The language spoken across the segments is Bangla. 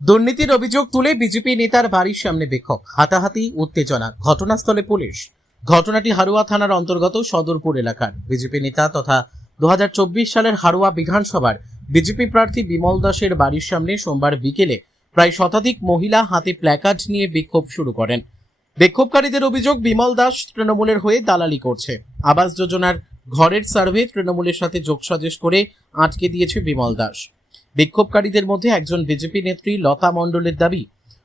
দুর্নীতির অভিযোগ তুলে বিজেপি নেতার বাড়ির সামনে বিক্ষোভ, হাতাহাতি, উত্তেজনা, ঘটনাস্থলে পুলিশ। ঘটনাটি হারোয়া থানার অন্তর্গত সদরপুর এলাকার। বিজেপি নেতা তথা 2024 সালের হারোয়া বিধানসভার বিজেপি প্রার্থী বিমল দাসের বাড়ির সামনে সোমবার বিকেলে প্রায় শতাধিক মহিলা হাতে প্ল্যাকার্ড নিয়ে বিক্ষোভ শুরু করেন। বিক্ষোভকারীদের অভিযোগ, বিমল দাস তৃণমূলের হয়ে দালালি করছে। আবাস যোজনার ঘরের সার্ভে তৃণমূলের সাথে যোগসাজশ করে আটকে দিয়েছে বিমল দাস। বিক্ষোভকারীদের মধ্যে একজন বিজেপি নেত্রী লতা মণ্ডলের দাবি,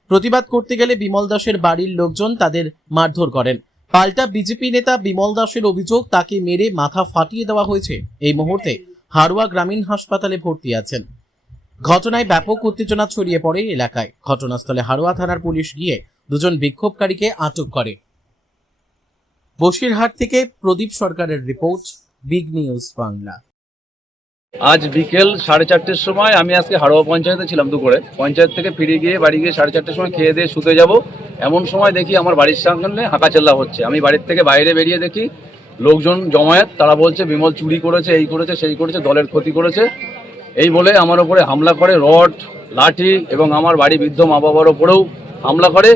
প্রতিবাদ করতে গেলে বিমল দাসের বাড়ির লোকজন তাদের মারধর করেন। পাল্টা বিজেপি নেতা বিমল দাসের অভিযোগ, তাকে মেরে মাথা ফাটিয়ে দেওয়া হয়েছে। এই মুহূর্তে হারোয়া গ্রামীণ হাসপাতালে ভর্তি আছেন। ঘটনায় ব্যাপক উত্তেজনা ছড়িয়ে পড়ে এলাকায়। ঘটনাস্থলে হারোয়া থানার পুলিশ গিয়ে দুজন বিক্ষোভকারীকে আটক করে। বসিরহাট থেকে প্রদীপ সরকারের রিপোর্ট, বিগ নিউজ বাংলা। আজ বিকেল 4:30-র সময় আমি আজকে হারোয়া পঞ্চায়েতে ছিলাম। দুপুরে পঞ্চায়েত থেকে ফিরে গিয়ে বাড়ি গিয়ে 4:30-র সময় খেয়ে দিয়ে শুতে যাব, এমন সময় দেখি আমার বাড়ির সামনে হাঁকাচেল্লা হচ্ছে। আমি বাড়ির থেকে বাইরে বেরিয়ে দেখি লোকজন জমায়েত, তারা বলছে বিমল চুরি করেছে, এই করেছে, সেই করেছে, দলের ক্ষতি করেছে, এই বলে আমার ওপরে হামলা করে। রড, লাঠি এবং আমার বাড়ি বৃদ্ধ মা বাবার ওপরেও হামলা করে।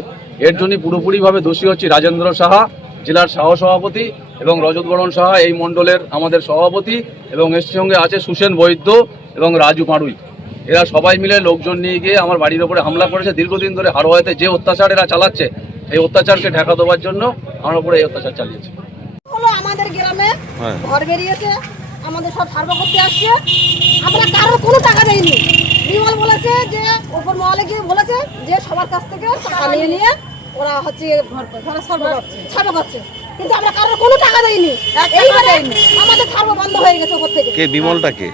এর জন্য পুরোপুরিভাবে দোষী হচ্ছে রাজেন্দ্র সাহা, জেলার সহসভাপতি, এবং রজত বরণ সাহা এই মণ্ডলের আমাদের সভাপতি, এবং এর সঙ্গে আছে সুসেন বৈদ্য এবং রাজু পাড়ুই। এরা সবাই মিলে লোকজন নিয়ে গিয়ে আমার বাড়ির ওপরে হামলা করেছে। দীর্ঘদিন ধরে হারোয়াতে যে অত্যাচার এরা চালাচ্ছে, এই অত্যাচারকে ঢাকা দেওয়ার জন্য আমার উপরে এই অত্যাচার চালিয়েছে। আমাদের গ্রামে ঘর বেরিয়েছে, আমাদের সব সার্ভ করতে আসছে, আমরা কারোর কোনো টাকা দেয়নি। বিমল বলেছে যে ওপর মহলে গিয়ে বলেছে যে সবার কাছ থেকে টাকা নিয়ে ওরা হচ্ছে ঘরে সার্ভ করছে, কিন্তু আমরা কারোর কোনো টাকা দেয়নি। এইবারে আমাদের সার্ভ বন্ধ হয়ে গেছে ওপর থেকে। কে বিমলটা কে?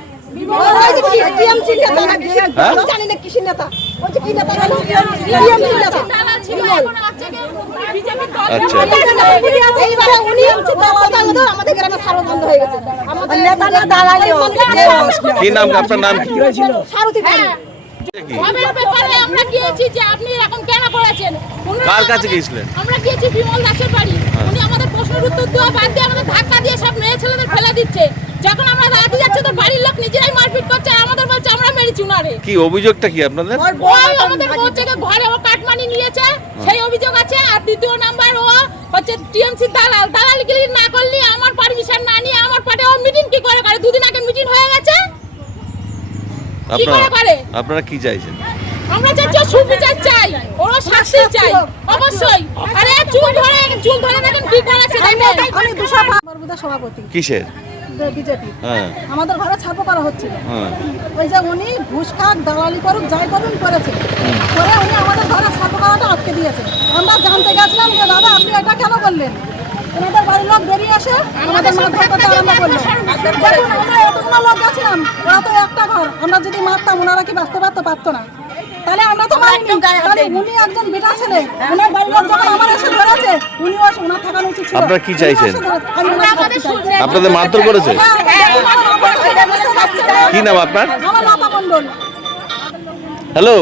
জানি না কৃষি নেতা, বলছে কি নেতা জানো, টিএমসি নেতা বিমল। এইবারে উনি আমাদের গ্রামে সার্ভ বন্ধ হয়ে গেছে। আমাদের নেতা না দালালি। কি নাম আপনার? নাম কি? সারথী। আমরা গিয়েছি যে আপনি এরকম কেন করেছেন। কার কাছে গিয়েছিলেন? আমরা গিয়েছি বিমল দাসের বাড়ি। উনি আমাদের প্রশ্নের উত্তর দেওয়া বাদ দিয়ে আমাদের ধাক্কা দিয়ে সব মেয়ে ছেলেদের ফেলে দিচ্ছে। যখন আমরা দাঁড়াতে যাচ্ছি তো বাড়ির লোক নিজেরাই মারপিট করছে, আমাদের বলছে আমরা মেরেছি উনারে। কি অভিযোগটা কি আপনাদের? ওই আমাদের হচ্ছে ঘরে ও কাটমানি নিয়েছে, সেই অভিযোগ আছে। আর দ্বিতীয় নাম্বার, ও হচ্ছে টিএমসি দালাল। দালালগিরি না করলে, আমার পারমিশন না নিয়ে আমার পার্টি ও মিটিং কি করে করে? দুদিন আগে মিটিং হয়ে গেছে। আপনারা কি চাইছেন? আমরা চাইছি সুবিচার চাই, ওরা শাস্তি চাই অবশ্যই। আরে চুল ধরে দেখেন কি করেছে। আমি দুশো সভাপতি। কিসের? বিজেপি। হ্যাঁ, আমাদের ঘরে ছাপ করা হচ্ছিল। হ্যাঁ, ওই যে উনি ঘুষ খাক, দালালি করুক, যাই করুন করেছে, করে উনি আমাদের ঘরে ছাপ করাটা আটকে দিয়েছে। আমরা জানতে গেছিলাম যে দাদা আপনি এটা কেন করলেন। ওনাদের বাড়ির লোক বেরিয়ে আসে আমাদের মারধর করতে আরম্ভ করলো। দেখুন আমরা এতগুলো লোক গেছিলাম, ওরা তো একটা ঘর, আমরা যদি মারতাম ওনারা কি বাঁচতে পারতো না? তাহলে আমরা তো মারিনি। তাহলে উনি একজন বেটা ছেলে, ওনার বাড়ির লোক যখন আমার এসে ধরেছে, উনিও ওনার থাকানো উচিত ছিল। আপনারা কি চাইছেন? আপনাদের মারধর করেছে? কি নাম আপনার? আমার লতা মণ্ডল। হ্যালো।